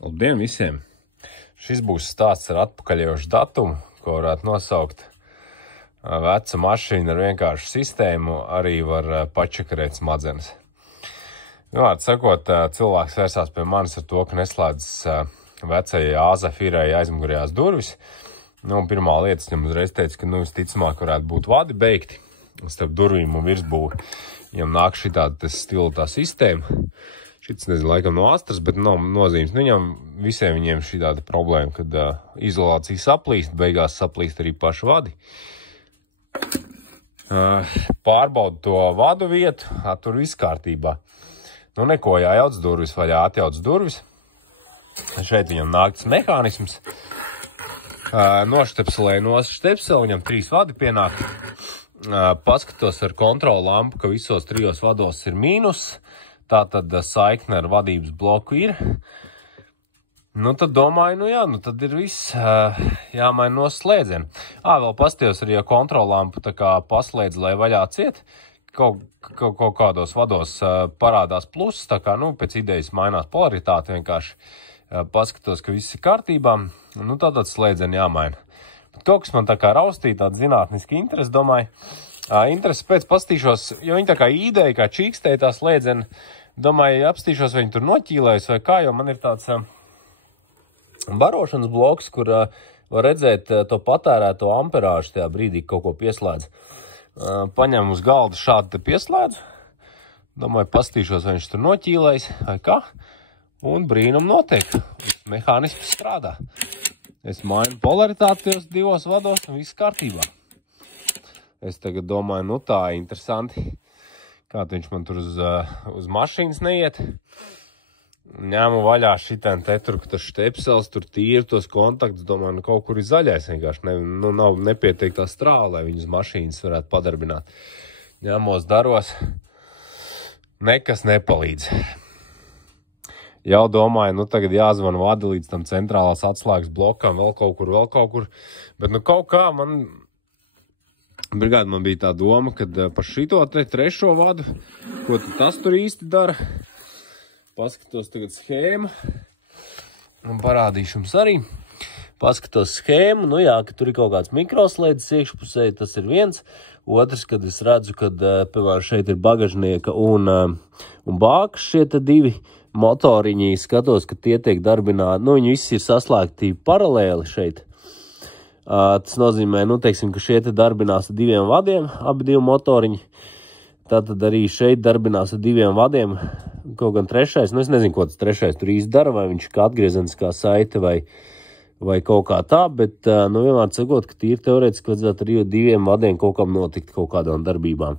Labdien visiem! Šis būs stāsts ar atpakaļošu datumu, ko varētu nosaukt veca mašīna ar vienkāršu sistēmu, arī var pačakarēt smadzenes. Vārds sakot, cilvēks vērsās pie manis ar to, ka neslēdzas vecajai A-Zafīrai aizmugurējās durvis. Pirmā lieta, viņam uzreiz teica, ka visticamāk varētu būt vadi beigti starp durvīm un virsbūvi. Viņam nāk šī tāda stilotā sistēma. Šits, nezinu, laikam no Astras, bet nav nozīmes. Visiem viņiem šī tāda problēma, kad izolācija saplīst, beigās saplīst arī paši vadi. Pārbaudu to vadu vietu, tur viss kārtībā. Neko jājauc durvis vai jāatjauc durvis. Šeit viņam nāk tas mehānisms. Noštepselēju no štepseli, viņam 3 vadi pienāk. Paskatos ar kontrolu lampu, ka visos 3 vados ir mīnus. Tātad saikne ar vadības bloku ir. Tad domāju, tad ir viss jāmaina no slēdzienu. Vēl pastījos arī, ja kontrollampu tā kā paslēdz, lai vaļā ciet. Kaut kādos vados parādās pluss, tā kā, pēc idejas mainās polaritāte vienkārši. Paskatos, ka viss ir kārtībā, tātad slēdzienu jāmaina. Bet kaut kas man tā kā raustīja, tāda zinātniski interesi, domāju. Interesi pēc pastīšos, jo viņi tā kā ideja, kā čīkstēja tā slēdzienu. Domāju, apstīšos, vai viņi tur noķīlējas vai kā, jo man ir tāds barošanas bloks, kur var redzēt to patērēto amperāžu tajā brīdī, kaut ko pieslēdz. Paņem uz galda šādi te pieslēdzu. Domāju, pastīšos, vai viņš tur noķīlējas vai kā. Un brīnum notiek. Mehānisms strādā. Es mainu polaritāti 2 vados un viss kārtībā. Es tagad domāju, tā interesanti. Kā viņš man tur uz mašīnas neiet. Ņēmu vaļā šitien te tur, ka tas štepsels, tur tīri tos kontaktus. Domāju, kaut kur ir zaļais vienkārši. Nav nepietiek tā strāla, lai viņu uz mašīnas varētu padarbināt. Ņemos, daros. Nekas nepalīdz. Jau domāju, tagad jāzvana vadi līdz tam centrālās atslēgas blokam, vēl kaut kur. Bet kaut kā Brigādi man bija tā doma, kad par šito te 3. vadu, ko tas tur īsti dara. Paskatos tagad schēmu. Un parādīšu jums arī. Paskatos schēmu, ka tur ir kaut kāds mikroslēdzis iekšpusē, tas ir viens. Otrs, kad es redzu, kad, piemēram, šeit ir bagažnieka un bākas šie te 2 motoriņi. Skatos, ka tie tiek darbināti, viņi visi ir saslēgti paralēli šeit. Tas nozīmē, ka šie te darbinās ar 2 vadiem, abi 2 motoriņi. Tātad arī šeit darbinās ar 2 vadiem. Kaut gan 3. Es nezinu, ko tas 3. tur īsti dara, vai viņš kā atgriezeniskā saite vai kaut kā tā, bet, vienmēr sakot, ka tīri teorētiski vajadzētu arī 2 vadiem kaut kam notikt kaut kādām darbībām.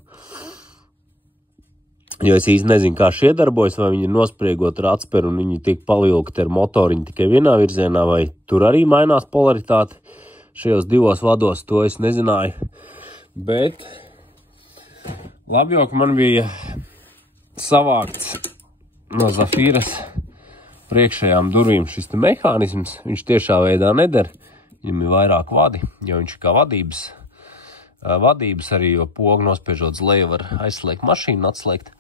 Jo es īsti nezinu, kā šie darbojas, vai viņi ir nospriegot ar atsperu un viņi tiek pavilkti ar motoriņu tikai vienā virzienā, vai tur arī mainās polaritāte. Šajos 2 vados to es nezināju, bet labi jau, ka man bija savākts no Zafīras priekšējām durvīm šis te mehānisms. Viņš tiešā veidā nedara, viņam ir vairāk vadi, jo viņš kā vadības arī, jo pogu nospiežot uz leju var aizslēgt mašīnu, atslēgt.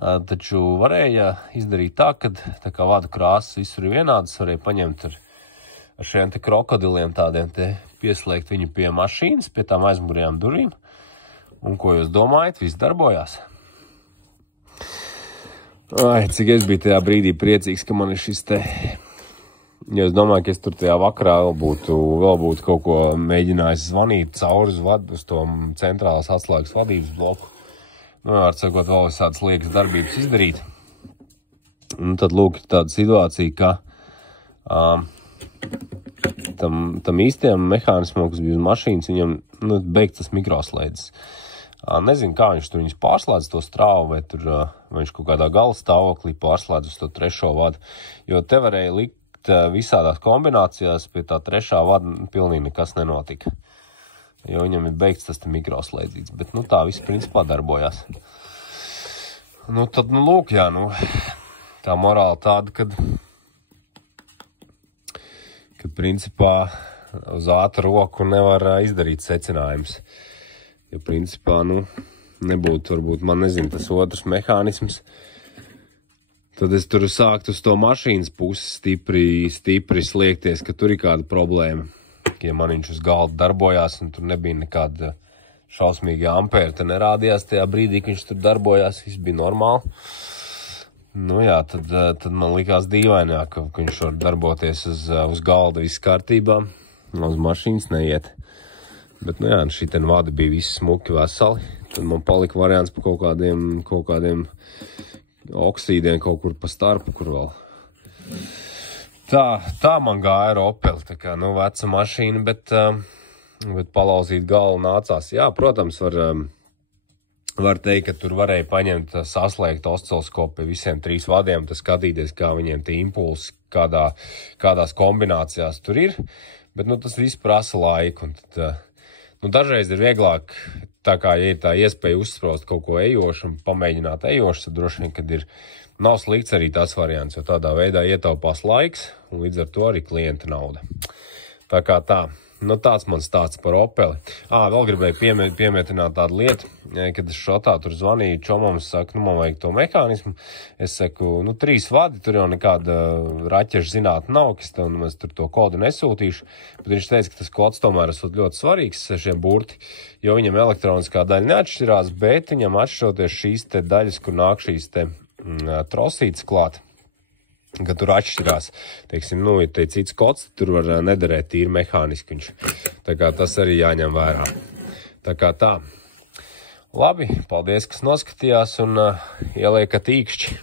Taču varēja izdarīt tā, kad tā kā vadu krāsas visur ir vienādas, varēja paņemt ar šiem te krokodiliem tādiem te pieslēgt viņu pie mašīnas, pie tām aizmugurējām durvīm. Un ko jūs domājat? Viss darbojās. Cik es biju tajā brīdī priecīgs, ka man ir šis te... Jo es domāju, ka es tur tajā vakarā vēl būtu kaut ko mēģinājis zvanīt cauri uz to centrālās atslēgas vadības bloku. Var sakot, vēl visādas liekas darbības izdarīt. Un tad lūk ir tāda situācija, ka tam īstajam mehānismam, kas bija uz mašīnas, viņam beigts tas mikroslēdzis. Nezinu, kā viņš tur viņus pārslēdz to strāvu, vai viņš kaut kādā gala stāvoklī pārslēdz uz to 3. vadu. Jo te varēja likt visādās kombinācijās, pie tā 3. vada pilnīgi nekas nenotika. Jo viņam ir beigts tas mikroslēdzīts, bet tā viss principā darbojās. Tad lūk, tā morāla tāda, kad principā uz ātru roku nevar izdarīt secinājums. Jo principā, nebūtu varbūt, man nezinu, tas otrs mehānisms. tad es tur sāktu uz to mašīnas pusi stipri sliekties, ka tur ir kāda problēma. Ja man viņš uz galda darbojās un tur nebija nekāda šausmīga ampēra, tad nerādījās tajā brīdī, ka viņš tur darbojās, viss bija normāli. Nu jā, tad man likās dīvaināk, ka viņš var darboties uz galda viss kārtībā, uz mašīnas neiet. Bet, nu jā, šitien vadi bija visi smuki veseli, tad man palika variants pa kaut kādiem oksīdiem kaut kur pa starpu, kur vēl. Tā man gāja ar Opeli, tā kā, nu, veca mašīna, bet palauzīt galvu nācās. Jā, protams, var teikt, ka tur varēja paņemt saslēgt osciloskopu pie visiem 3 vadiem, tas skatīties, kā viņiem tie impulsi, kādās kombinācijās tur ir, bet, nu, tas viss prasa laiku, un tad, nu, dažreiz ir vieglāk, tā kā, ja ir tā iespēja uzsprost kaut ko ejošu un pamēģināt ejošu, tad droši vien, kad nav slikts arī tas variants, jo tādā veidā ietaupās laiks, un līdz ar to arī klienta nauda. Tā kā tā. Nu, tāds man stāsts par Opeli. Vēl gribēju piemietināt tādu lietu, kad es šotā tur zvanīju čomam, saku, nu, man vajag to mehānismu. Es saku, nu, 3 vadi, tur jau nekāda raķeša zinātne nav, kas es tur to kodu nesūtīšu. Bet viņš teica, ka tas kods tomēr esot ļoti svarīgs, šiem burti, jo viņam elektroniskā daļa neatšķirās, bet viņam atšķiroties šīs te daļas, kur nāk šīs te trosītes klāt, ka tur atšķirās, teiksim, nu, ja te cits kods, tur var nederēt tīri mehāniski viņš. Tā kā tas arī jāņem vērā. Tā kā tā. Labi, paldies, kas noskatījās un ieliekat īkšķi.